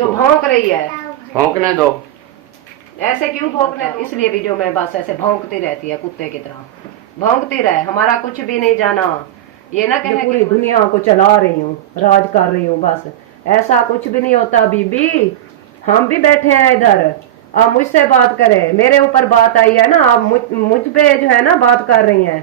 इसको जो भौंक रही है। भौंकने दो। ऐसे क्यों भौंकने दो? इसलिए वीडियो में बस ऐसे भौंकती रहती है कुत्ते की तरह, भौंकती रहे, हमारा कुछ भी नहीं जाना। ये ना कहे पूरी दुनिया को चला रही हूँ, राज कर रही हूँ, बस ऐसा कुछ भी नहीं होता बीबी। हम भी बैठे हैं इधर, आप मुझसे बात करें, मेरे ऊपर बात आई है ना, आप मुझ पे जो है ना बात कर रही हैं,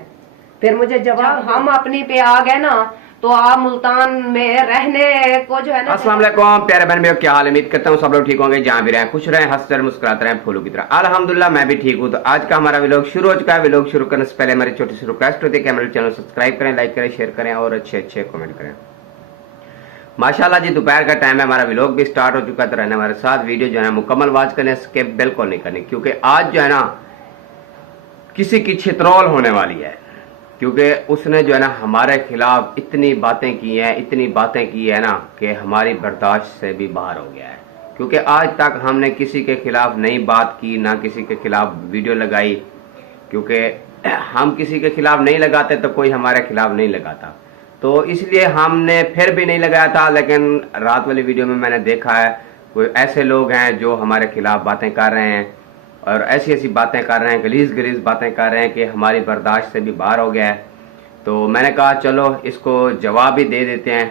फिर मुझे जवाब। हम अपनी पे आ गए ना तो आप मुल्तान में रहने को जो है ना। अस्सलाम वालेकुम प्यारे बहन भाइयों, क्या हाल? उम्मीद करता हूँ सब लोग ठीक होंगे, जहाँ भी रहें खुश रहें, हंसते मुस्कुराते रहें फूलों की तरह। अल्हम्दुलिल्लाह मैं भी ठीक हूँ। तो आज का हमारा व्लॉग शुरू हो चुका है। व्लॉग शुरू करने से पहले हमारी छोटी सी रिक्वेस्ट होती है कि हमारे चैनल सब्सक्राइब करें, लाइक करें, शेयर करें और अच्छे अच्छे कमेंट करें। माशाल्लाह जी दोपहर का टाइम है, हमारा व्लॉग भी स्टार्ट हो चुका है। तो रहने हमारे साथ वीडियो जो है मुकम्मल वॉच करने, स्किप बिल्कुल नहीं करनी, क्योंकि आज जो है ना किसी की छितरौल होने वाली है। क्योंकि उसने जो है ना हमारे खिलाफ इतनी बातें की हैं, इतनी बातें की है ना कि हमारी बर्दाश्त से भी बाहर हो गया है। क्योंकि आज तक हमने किसी के खिलाफ नहीं बात की, ना किसी के खिलाफ वीडियो लगाई, क्योंकि हम किसी के खिलाफ नहीं लगाते तो कोई हमारे खिलाफ नहीं लगाता। तो इसलिए हमने फिर भी नहीं लगाया था। लेकिन रात वाली वीडियो में मैंने देखा है कोई ऐसे लोग हैं जो हमारे खिलाफ बातें कर रहे हैं और ऐसी ऐसी बातें कर रहे हैं, गलीज गलीज बातें कर रहे हैं कि हमारी बर्दाश्त से भी बाहर हो गया है। तो मैंने कहा चलो इसको जवाब ही दे देते हैं,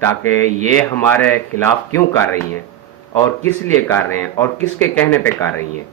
ताकि ये हमारे खिलाफ क्यों कर रही हैं और किस लिए कर रहे हैं और किसके कहने पे कर रही हैं।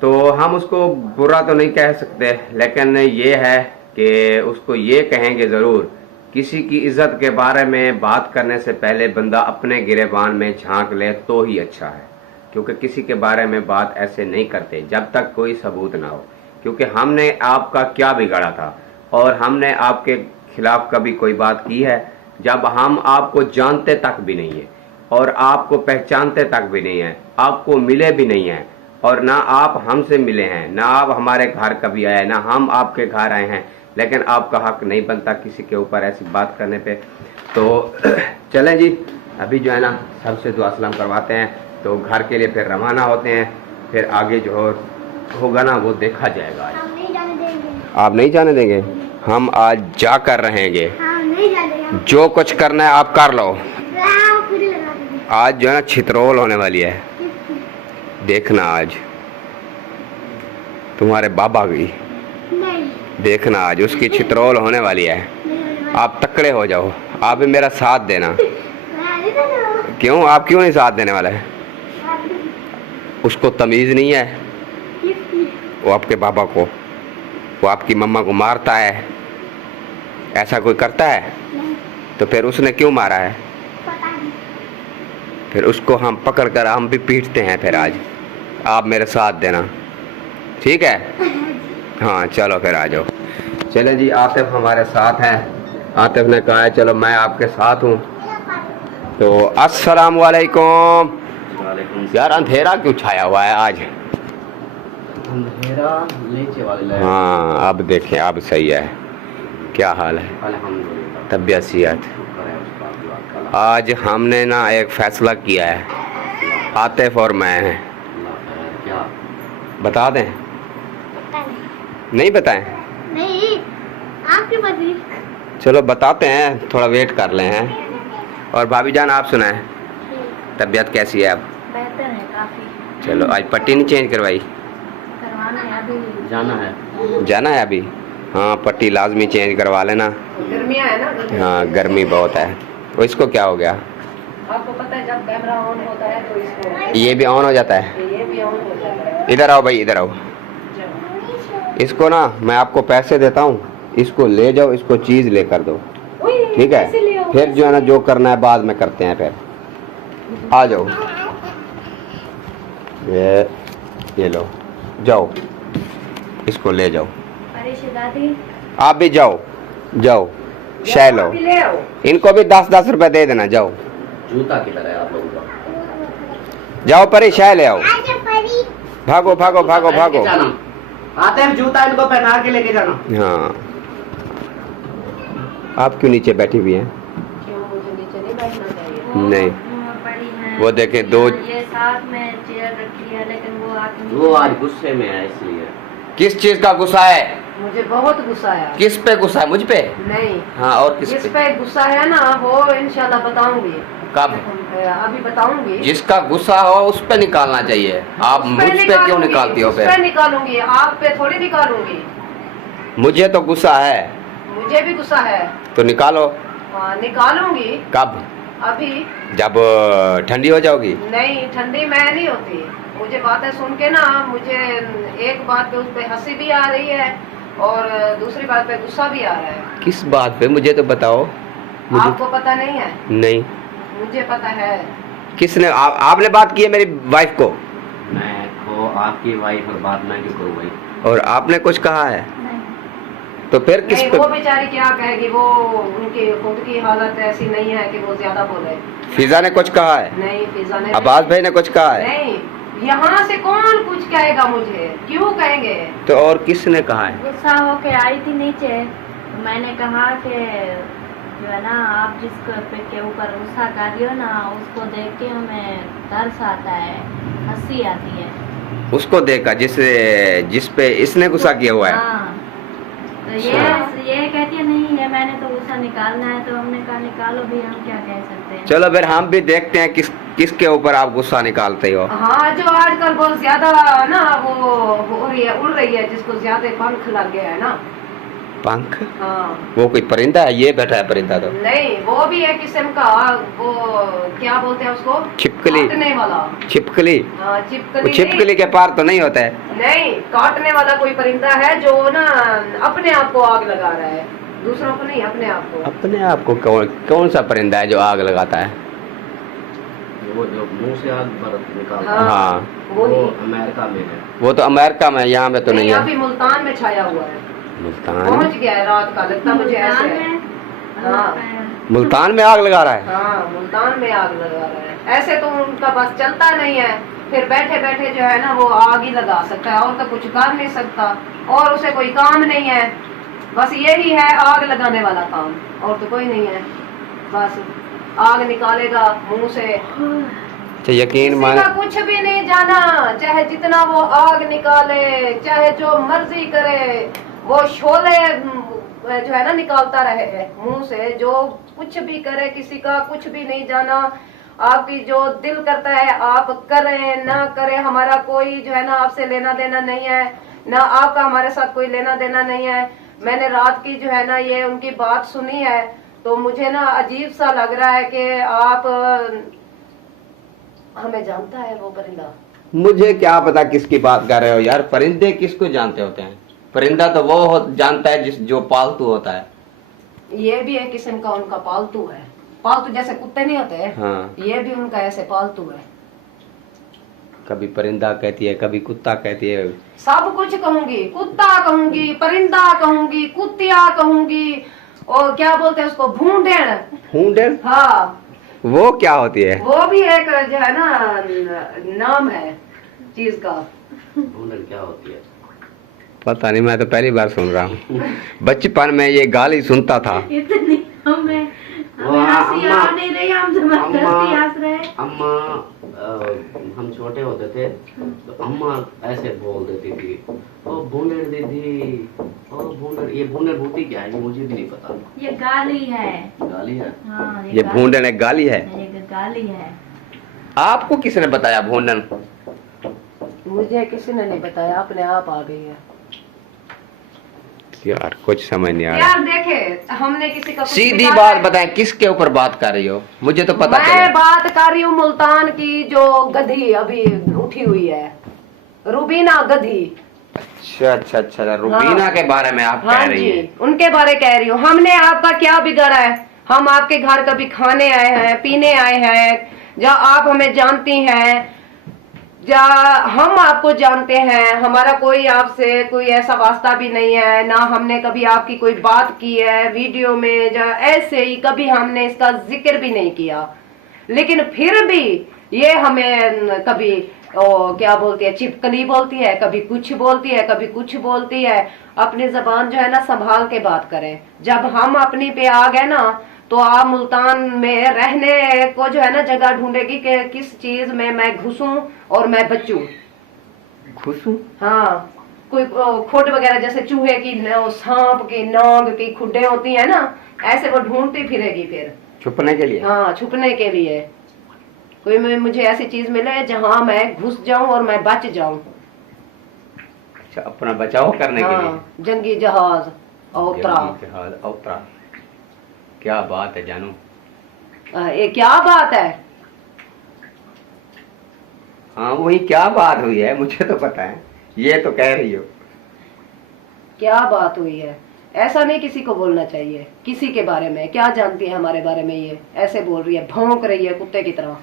तो हम उसको बुरा तो नहीं कह सकते, लेकिन ये है कि उसको ये कहेंगे ज़रूर, किसी की इज्जत के बारे में बात करने से पहले बंदा अपने गिरेबान में झांक ले तो ही अच्छा है। क्योंकि किसी के बारे में बात ऐसे नहीं करते जब तक कोई सबूत ना हो। क्योंकि हमने आपका क्या बिगाड़ा था और हमने आपके खिलाफ कभी कोई बात की है जब हम आपको जानते तक भी नहीं है और आपको पहचानते तक भी नहीं है, आपको मिले भी नहीं हैं और ना आप हमसे मिले हैं, ना आप हमारे घर कभी आए, ना हम आपके घर आए हैं। लेकिन आपका हक नहीं बनता किसी के ऊपर ऐसी बात करने पे। तो चलें जी, अभी जो है ना सबसे दुआ सलाम करवाते हैं, तो घर के लिए फिर रवाना होते हैं। फिर आगे जो होगा ना वो देखा जाएगा। आज आप नहीं जाने देंगे, हम आज जा कर रहेंगे। जो कुछ करना है आप कर लो। आज जो है ना छितरौल होने वाली है, देखना आज तुम्हारे बाबा की, देखना आज उसकी छितरौल होने वाली है। आप तकड़े हो जाओ, आप भी मेरा साथ देना। क्यों, आप क्यों नहीं साथ देने वाले? उसको तमीज़ नहीं है, वो आपके बाबा को, वो आपकी मम्मा को मारता है, ऐसा कोई करता है? तो फिर उसने क्यों मारा है? फिर उसको हम पकड़ कर हम भी पीटते हैं। फिर आज आप मेरे साथ देना, ठीक है? हाँ चलो फिर आ जाओ। चले जी, आतिफ हमारे साथ हैं। आतिफ ने कहा है चलो मैं आपके साथ हूँ। तो अस्सलाम वालेकुम। यार अंधेरा क्यों छाया हुआ है आज? अंधेरा नीचे वाले। हाँ अब देखें, अब सही है। क्या हाल है? अल्हम्दुलिल्लाह। तबीयत सेहत? आज हमने ना एक फैसला किया है, आतिफ और मैं हैं। क्या बता दें? नहीं बताएं? नहीं, आपकी मर्जी। चलो बताते हैं, थोड़ा वेट कर लें हैं। और भाभी जान आप सुनाएं, तबीयत कैसी है अब? बेहतर है काफी। चलो आज पट्टी नहीं चेंज करवाई? करवाना है अभी। जाना है? जाना है अभी? हाँ पट्टी लाजमी चेंज करवा लेना। गर्मियाँ है ना, हाँ गर्मी बहुत है। तो इसको क्या हो गया? आपको पता है जब कैमरा ऑन होता है तो इसको ये भी ऑन हो जाता है? ये भी ऑन हो जाता है। इधर आओ भाई, इधर आओ। इसको ना मैं आपको पैसे देता हूँ, इसको ले जाओ, इसको चीज़ लेकर दो, ठीक है? फिर जो है ना जो करना है बाद में करते हैं। फिर आ जाओ, ये लो, जाओ इसको ले जाओ। अरे दादी, आप भी जाओ, जाओ शह लो, इनको भी 10-10 रुपए दे देना। जाओ जूता किधर है आप लोगों का? जाओ परी, शह ले आओ। भागो भागो भागो भागो। आते हैं, जूता इनको पहना के लेके जाना। हाँ आप क्यों नीचे बैठी हुई हैं? क्यों, मुझे नीचे नहीं बैठना चाहिए? नहीं, बड़ी है। वो देखें दो। ये साथ में चेयर रखी है, लेकिन वो आदमी वो आज गुस्से में है इसलिए। किस चीज का गुस्सा है? मुझे बहुत गुस्सा आया। किस पे गुस्सा है, मुझ पे? नहीं, हाँ, और किस जिस पे? पे गुस्सा है ना वो इंशाल्लाह बताऊंगी। कब? अभी बताऊंगी। जिसका गुस्सा हो उस पे निकालना चाहिए, आप उस मुझ पे क्यों निकालूंगी, निकालती हो उस पे फिर? निकालूंगी, आप पे थोड़ी निकालूंगी। मुझे तो गुस्सा है। मुझे भी गुस्सा है। तो निकालो। हाँ, निकालूंगी। कब? अभी जब ठंडी हो जाओगी? नहीं, ठंडी मैं नहीं होती। मुझे बातें सुन के ना, मुझे एक बात पे उस पे हंसी भी आ रही है और दूसरी बात पे गुस्सा भी आ रहा है। किस बात पे, मुझे तो बताओ। मुझे आपको पता नहीं है? नहीं। मुझे पता है। किसने? आपने बात की है मेरी वाइफ को? मैं को आपकी वाइफ और बात मैं क्यों करूँ भाई? और आपने कुछ कहा है? नहीं। तो फिर किस नहीं, पे? वो बेचारी क्या कहेगी, वो उनकी खुद की हालत ऐसी नहीं है कि वो ज्यादा बोले। फिजा ने कुछ कहा है? नहीं, फिजा ने अब्बास भाई ने कुछ कहा है? नहीं, यहाँ से कौन कुछ कहेगा मुझे, क्यों कहेंगे? तो और किसने कहा है? गुस्सा होके आई थी नीचे, तो मैंने कहा कि जो है ना, आप जिसको के ऊपर गुस्सा कर रही हो ना, उसको देख के हमें तरस आता है, हंसी आती है। उसको देखा जिस पे इसने गुस्सा किया हुआ है? हाँ, तो ये कहती है नहीं, ये मैंने तो गुस्सा निकालना है, तो हमने कहा निकालो भी, हम क्या कह सकते हैं। चलो फिर हम भी देखते हैं किसके ऊपर आप गुस्सा निकालते हो। हाँ, जो आजकल बहुत ज्यादा ना वो हो रही है, उड़ रही है, जिसको ज्यादा पंख लग गया है ना। पंख? हाँ। वो कोई परिंदा है? ये बैठा है परिंदा तो? नहीं, वो भी एक किस्म का, वो क्या बोलते हैं उसको? छिपकली? काटने वाला। छिपकली? हाँ, वो छिपकली। छिपकली के पार तो नहीं होता है? नहीं, काटने वाला कोई परिंदा है जो ना अपने आप को आग लगा रहा है, दूसरों को नहीं, अपने आप को। अपने आप को? कौन सा परिंदा है जो आग लगाता है? वो जो मुंह से आग बरत निकालता हाँ, हाँ। है, वो वो ही। अमेरिका में है। वो तो अमेरिका में, यहाँ में तो नहीं अभी है। मुल्तान में छाया हुआ है, मुल्तान? पहुंच गया है रात का, लगता मुझे ऐसे है। हाँ। मुल्तान में आग लगा रहा है? हाँ, मुल्तान में आग लगा रहा है। ऐसे तो उनका बस चलता नहीं है, फिर बैठे बैठे जो है ना वो आग ही लगा सकता है, और तो कुछ कर नहीं सकता, और उसे कोई काम नहीं है, बस यही है आग लगाने वाला काम, और तो कोई नहीं है। बस आग निकालेगा मुंह से। तो यकीन किसी माने, का कुछ भी नहीं जाना, चाहे जितना वो आग निकाले, चाहे जो मर्जी करे, वो शोले जो है ना निकालता रहे मुंह से, जो कुछ भी करे, किसी का कुछ भी नहीं जाना। आपकी जो दिल करता है आप करें, ना करें, हमारा कोई जो है ना आपसे लेना देना नहीं है, ना आपका हमारे साथ कोई लेना देना नहीं है। मैंने रात की जो है ना ये उनकी बात सुनी है, तो मुझे ना अजीब सा लग रहा है कि आप हमें जानता है वो परिंदा। मुझे क्या पता किसकी बात कर रहे हो यार। परिंदे किसको जानते होते हैं? परिंदा तो वो जानता है जो पालतू होता है। ये भी एक किस्म का उनका पालतू है, पालतू जैसे कुत्ते नहीं होते। हाँ। ये भी उनका ऐसे पालतू है। कभी परिंदा कहती है, कभी कुत्ता कहती है। सब कुछ कहूंगी, कुत्ता कहूंगी, परिंदा कहूंगी, कुतिया कहूंगी, और क्या बोलते हैं उसको, भूंडेण। भूंडेण? हाँ, वो क्या होती है? वो भी एक जो है ना नाम है चीज का। भूंडन क्या होती है? पता नहीं, मैं तो पहली बार सुन रहा हूँ। बचपन में ये गाली सुनता था। इतनी हमें हंसी आ नहीं रही, हम जबरदस्ती हंस रहे। अम्मा हम छोटे होते थे तो अम्मा ऐसे बोल देती थी, ओ भूंडन दीदी, ओ भूंडन। ये भूंडन होती क्या है, ये मुझे भी नहीं पता। ये गाली है। गाली है? हाँ, ये भूंडन एक गाली है? ये गाली है। आपको किसने बताया भूंडन? मुझे किसी ने नहीं बताया, अपने आप आ गई है। यार कुछ समझ नहीं आ रहा। यार देखे, हमने किसी का कुछ सीधी बिगाड़ा बात है? बताएं, किसके ऊपर बात कर रही हो? मुझे तो पता मैं चला। बात कर रही हूँ मुल्तान की, जो गधी अभी उठी हुई है, रूबीना गधी। अच्छा अच्छा अच्छा, रूबीना हाँ। के बारे में आप कह हाँ रही जी, हैं। उनके बारे कह रही हूँ। हमने आपका क्या बिगाड़ा है? हम आपके घर कभी खाने आए हैं, पीने आए हैं, या आप हमें जानती हैं, या हम आपको जानते हैं? हमारा कोई आपसे कोई ऐसा वास्ता भी नहीं है, ना हमने कभी आपकी कोई बात की है वीडियो में, या ऐसे ही कभी हमने इसका जिक्र भी नहीं किया। लेकिन फिर भी ये हमें कभी क्या बोलती है, चिपकली बोलती है, कभी कुछ बोलती है, कभी कुछ बोलती है। अपनी जबान जो है ना संभाल के बात करें। जब हम अपनी पे आ गए ना, तो आप मुल्तान में रहने को जो है ना जगह ढूंढेगी कि किस चीज में मैं घुसूं और मैं बचूं। घुसूं? हाँ, कोई खोड वगैरह जैसे चूहे की, सांप की नाग की खुड्डे होती है ना, ऐसे वो ढूंढती फिरेगी फिर छुपने के लिए। हाँ, छुपने के लिए। कोई मुझे ऐसी चीज मिले जहाँ मैं घुस जाऊं और मैं बच जाऊं। अच्छा, अपना बचाव करने के लिए। हाँ, जंगी जहाज अवतरा। जंगी जहाज अवतरा, क्या बात है जानू। ये क्या बात है? हाँ वही क्या बात हुई है, मुझे तो पता है, ये तो कह रही हो। क्या बात हुई है? ऐसा नहीं किसी को बोलना चाहिए किसी के बारे में। क्या जानती है हमारे बारे में? ये ऐसे बोल रही है, भौंक रही है कुत्ते की तरह।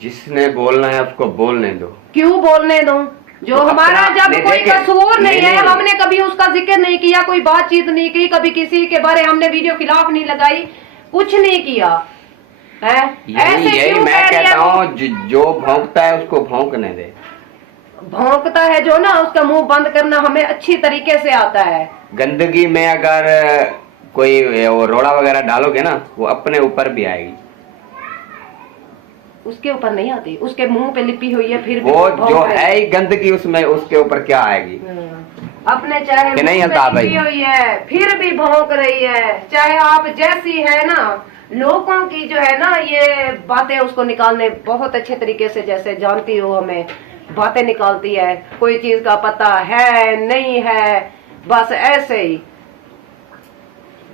जिसने बोलना है उसको बोलने दो। क्यों बोलने दो? जो तो हमारा अपना जब नहीं कोई देखे- कसूर नहीं है, नहीं। हमने कभी उसका जिक्र नहीं किया, कोई बातचीत नहीं की, कभी किसी के बारे हमने वीडियो खिलाफ नहीं लगाई, कुछ नहीं किया है। ऐसे यही क्यों मैं कह रही है कहता वो? हूँ, जो भौंकता है उसको भौंकने दे। भौंकता है जो ना, उसका मुंह बंद करना हमें अच्छी तरीके से आता है। गंदगी में अगर कोई वो रोड़ा वगैरह डालोगे ना, वो अपने ऊपर भी आएगी। उसके ऊपर नहीं आती, उसके मुंह पे लिपी हुई है, फिर भी वो भौंक जो रही है ही गंदगी, उसमें उसके ऊपर क्या आएगी। अपने चाहे कि नहीं मुंह पे अल्ताफ भाई? लिपी हुई है, फिर भी भौंक रही है। चाहे आप जैसी है ना, लोगों की जो है ना ये बातें उसको निकालने बहुत अच्छे तरीके से, जैसे जानती हो हमें, बातें निकालती है। कोई चीज का पता है नहीं है, बस ऐसे ही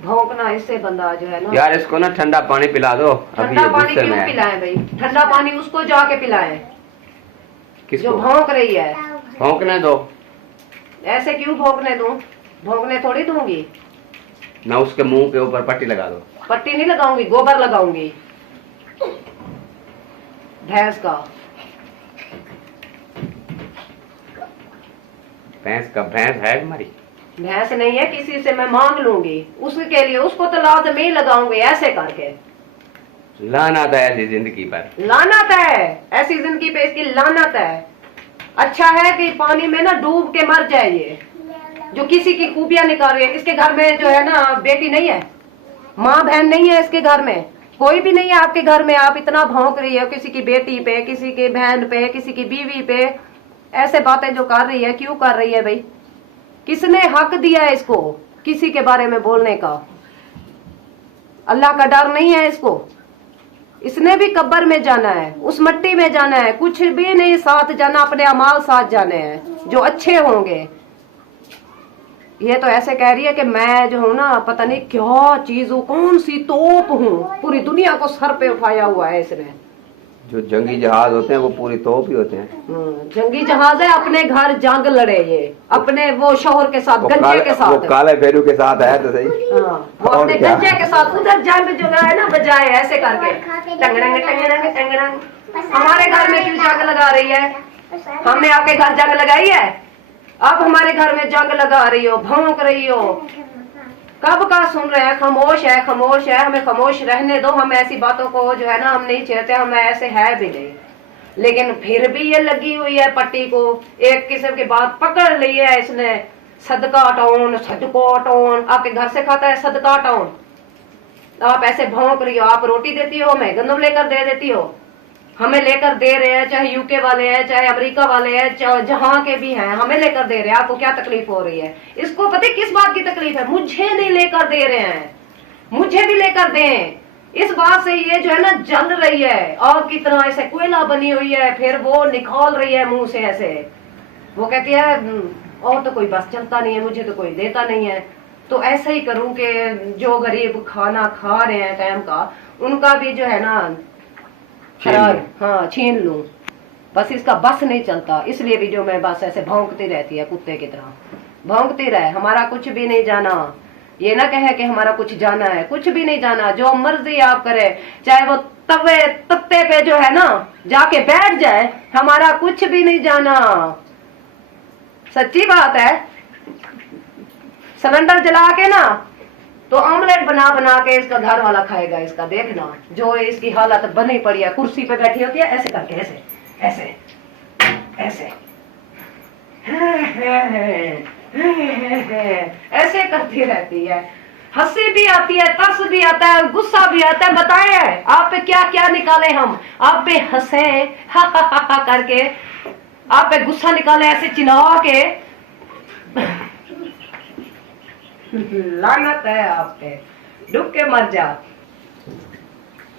भौंकना। इससे बंदा जो है ना, यार इसको ना ठंडा पानी पिला दो। अभी ठंडा ये पानी गुस्से क्यों में है। पिलाएं भाई? ठंडा पानी उसको जाके पिलाएं जो किसको? भौंक रही है। भौंकने दो। ऐसे क्यों भौंकने दूं? भौंकने थोड़ी दूंगी। ना उसके मुंह के ऊपर पट्टी लगा दो। पट्टी नहीं लगाऊंगी, गोबर लगाऊंगी भैंस का। भैंस है तुम्हारी? भैंस नहीं है, किसी से मैं मांग लूंगी उसके लिए, उसको तो लाजमी लगाऊंगी ऐसे करके। लानत है ऐसी जिंदगी पर। लानत है ऐसी जिंदगी पे, इसकी लानत है। अच्छा है कि पानी में ना डूब के मर जाए ये, जो किसी की खूबियां निकाल रही है। इसके घर में जो है ना बेटी नहीं है, माँ बहन नहीं है, इसके घर में कोई भी नहीं है। आपके घर में आप इतना भौंक रही है किसी की बेटी पे, किसी की बहन पे, किसी की बीवी पे, ऐसे बातें जो कर रही है, क्यों कर रही है भाई? किसने हक दिया है इसको किसी के बारे में बोलने का? अल्लाह का डर नहीं है इसको? इसने भी कब्र में जाना है, उस मिट्टी में जाना है, कुछ भी नहीं साथ जाना, अपने अमाल साथ जाने हैं जो अच्छे होंगे। ये तो ऐसे कह रही है कि मैं जो हूँ ना, पता नहीं क्या चीज हूँ, कौन सी तोप हूँ, पूरी दुनिया को सर पे उठाया हुआ है इसने। जो जंगी जहाज होते हैं वो पूरी तोप ही होते हैं। जंगी जहाज है, अपने घर जंग लड़े ये, अपने वो शोहर के साथ, गंजे के वो साथ। काले फेरू के साथ है तो सही। हाँ, वो और अपने क्या? गंजे के साथ उधर जंग जो है ना बजाए ऐसे करके, टंगड़ंग टंगड़ंग टंगड़ंग। हमारे घर में क्यों जंग लगा रही है? हमने आपके घर जंग लगाई है? अब हमारे घर में जंग लगा रही हो, भौंक रही हो। कब का सुन रहे हैं? खामोश है, खामोश है, हमें खामोश रहने दो। हम ऐसी बातों को जो है ना हम नहीं चाहते, हम ऐसे है भी नहीं। लेकिन फिर भी ये लगी हुई है पट्टी को, एक किस्म की बात पकड़ ली है इसने। सदका टाउन, सदको टाउन, आपके घर से खाता है सदका टाउन। आप ऐसे भौंक रही हो, आप रोटी देती हो, हमें गंदम लेकर दे देती हो, हमें लेकर दे रहे हैं, चाहे यूके वाले हैं, चाहे अमेरिका वाले हैं, चाहे जहाँ के भी हैं, हमें लेकर दे रहे हैं। आपको क्या तकलीफ हो रही है? इसको पता है किस बात की तकलीफ है? मुझे नहीं लेकर दे रहे हैं, मुझे भी लेकर दें। इस बात से ये जो है ना जल रही है, आग की तरह ऐसे कोयला बनी हुई है, फिर वो निकाल रही है मुंह से ऐसे। वो कहती है और तो कोई बस चलता नहीं है, मुझे तो कोई देता नहीं है, तो ऐसा ही करूं कि जो गरीब खाना खा रहे हैं टाइम का, उनका भी जो है ना खराब, हाँ छीन लूं। बस इसका बस नहीं चलता, इसलिए वीडियो में बस ऐसे भौंकती रहती है कुत्ते की तरह। भौंकती रहे, हमारा कुछ भी नहीं जाना। ये ना कहे कि हमारा कुछ जाना है, कुछ भी नहीं जाना। जो मर्जी आप करे, चाहे वो तवे तत्ते पे जो है ना जाके बैठ जाए, हमारा कुछ भी नहीं जाना। सच्ची बात है। सिलेंडर जला के ना तो ऑमलेट बना बना के इसका घर वाला खाएगा इसका। देखना जो इसकी हालत बनी पड़ी है, कुर्सी पे बैठी होती है ऐसे करके, ऐसे ऐसे ऐसे ऐसे करती रहती है। हंसी भी आती है, तरस भी आता है, गुस्सा भी आता है। बताएं आप पे क्या क्या निकाले हम? आप पे हंसे हा करके, आप पे गुस्सा निकाले ऐसे चिल्ला के, लानत है आप पे, डूब के मर जा।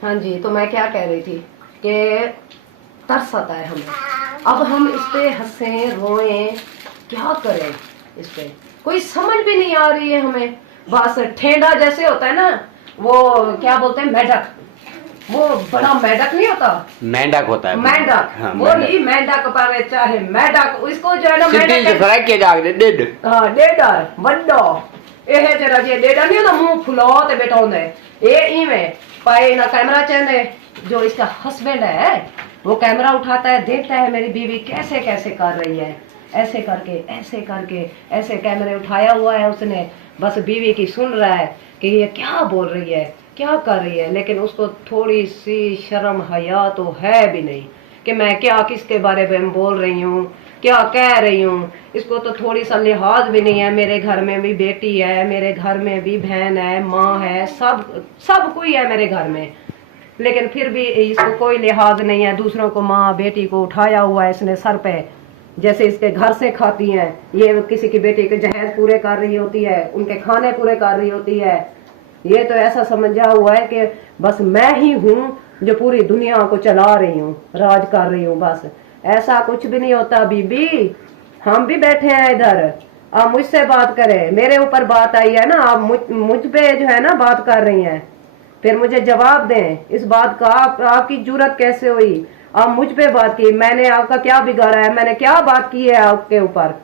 हाँ जी, तो मैं क्या कह रही थी कि तरस आता है हमें। अब हम इस पे हंसे रोए, क्या करें इस पे, कोई समझ भी नहीं आ रही है हमें। बस ठेंडा जैसे होता है ना, वो क्या बोलते हैं, मेढक, वो बड़ा मेढक नहीं होता, मेंढक होता है, मेंढक, हाँ, वो ही मेंढक पर चाहे मेढक, उसको जो है ना सिद्धि मेढक, फराक के जाग दे डेड। हाँ डेडर बड्डो, ये जरा ये डेडर नहीं होता, मुंह फुला ते बैठा होंगे ये इवें पाए ना कैमरा चेंदे। जो इसका हस्बैंड है वो कैमरा उठाता है, देखता है मेरी बीवी कैसे कैसे कर रही है, ऐसे करके ऐसे करके, ऐसे कैमरे उठाया हुआ है उसने, बस बीवी की सुन रहा है कि ये क्या बोल रही है, क्या कर रही है। लेकिन उसको थोड़ी सी शर्म हया तो है भी नहीं कि मैं क्या किसके बारे में बोल रही हूँ, क्या कह रही हूँ। इसको तो थोड़ी सा लिहाज भी नहीं है। मेरे घर में भी बेटी है, मेरे घर में भी बहन है, माँ है, सब कोई है मेरे घर में, लेकिन फिर भी इसको कोई लिहाज नहीं है। दूसरों को माँ बेटी को उठाया हुआ है इसने सर पे, जैसे इसके घर से खाती हैं। ये किसी की बेटी के जहेज पूरे कर रही होती है, उनके खाने पूरे कर रही होती है। ये तो ऐसा समझा हुआ है कि बस मैं ही हूँ जो पूरी दुनिया को चला रही हूँ, राज कर रही हूँ। बस ऐसा कुछ भी नहीं होता बीबी, हम भी बैठे हैं इधर, आप मुझसे बात करें। मेरे ऊपर बात आई है ना, आप मुझ पे जो है ना बात कर रही हैं, फिर मुझे जवाब दें इस बात का। आपकी जुर्रत कैसे हुई, आप मुझ पे बात की, मैंने आपका क्या बिगाड़ा है, मैंने क्या बात की है आपके ऊपर।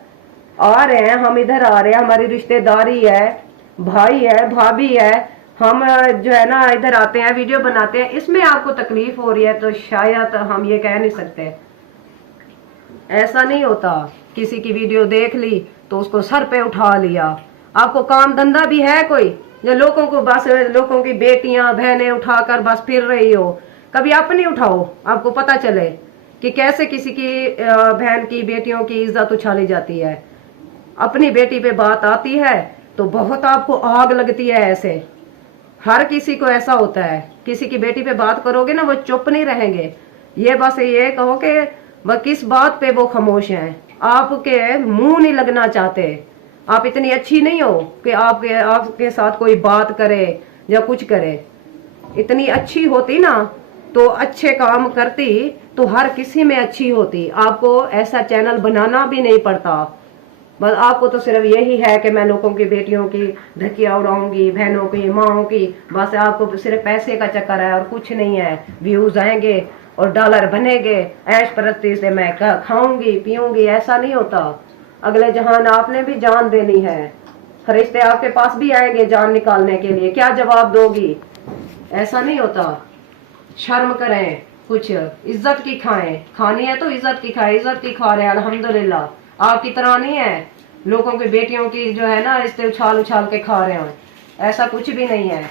आ रहे हैं हम इधर, आ रहे हैं, हमारी रिश्तेदारी है, भाई है, भाभी है, हम जो है ना इधर आते हैं, वीडियो बनाते हैं, इसमें आपको तकलीफ हो रही है तो शायद हम ये कह नहीं सकते। ऐसा नहीं होता, किसी की वीडियो देख ली तो उसको सर पे उठा लिया। आपको काम धंधा भी है कोई, जो लोगों को बस लोगों की बेटियां बहनें उठाकर बस फिर रही हो? कभी अपनी उठाओ, आपको पता चले कि कैसे किसी की बहन की बेटियों की इज्जत उछाली जाती है। अपनी बेटी पे बात आती है तो बहुत आपको आग लगती है। ऐसे हर किसी को ऐसा होता है, किसी की बेटी पे बात करोगे ना वो चुप नहीं रहेंगे। ये बस ये कहो कि वह किस बात पे वो खामोश हैं, आपके मुंह नहीं लगना चाहते। आप इतनी अच्छी नहीं हो कि आपके साथ कोई बात करे या कुछ करे। इतनी अच्छी होती ना तो अच्छे काम करती तो हर किसी में अच्छी होती। आपको ऐसा चैनल बनाना भी नहीं पड़ता। बस आपको तो सिर्फ यही है कि मैं लोगों की बेटियों की धकिया उड़ाऊंगी, बहनों की, माओ की, बस आपको सिर्फ पैसे का चक्कर है और कुछ नहीं है। व्यूज आएंगे और डॉलर बनेंगे, ऐश परस्ती से मैं खाऊंगी पीऊंगी, ऐसा नहीं होता। अगले जहान आपने भी जान देनी है, फरिश्ते आपके पास भी आएंगे जान निकालने के लिए, क्या जवाब दोगी? ऐसा नहीं होता। शर्म करें, कुछ इज्जत की खाएं, खानी है तो इज्जत की खाएं, इज्जत की खा रहे हैं अल्हम्दुलिल्लाह। आपकी तरह नहीं है लोगों की बेटियों की जो है ना रिश्ते उछाल उछाल के खा रहे हो, ऐसा कुछ भी नहीं है।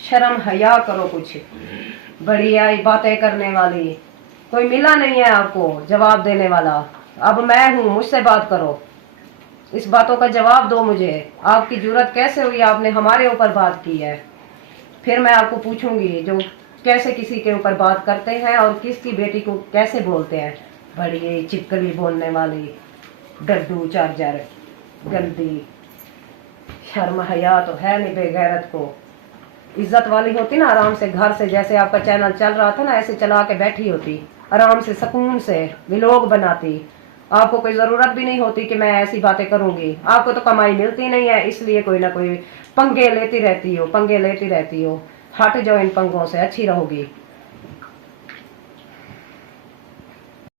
शर्म हया करो कुछ, बढ़िया बातें करने वाली कोई मिला नहीं है आपको जवाब देने वाला। अब मैं हूँ, मुझसे बात करो, इस बातों का जवाब दो मुझे। आपकी जुर्रत कैसे हुई, आपने हमारे ऊपर बात की है? फिर मैं आपको पूछूंगी जो कैसे किसी के ऊपर बात करते हैं और किसकी बेटी को कैसे बोलते हैं। बड़ी चिपकली बोलने वाली, डड्डू चार्जर, गंदी, शर्म हया तो है नहीं बेगैरत को। इज्जत वाली होती ना आराम से घर से, जैसे आपका चैनल चल रहा था ना ऐसे चला के बैठी होती, आराम से सुकून से व्लॉग बनाती। आपको कोई जरूरत भी नहीं होती कि मैं ऐसी बातें करूंगी। आपको तो कमाई मिलती नहीं है, इसलिए कोई ना कोई पंगे लेती रहती हो, पंगे लेती रहती हो। हट जाओ इन पंगों से, अच्छी रहोगी।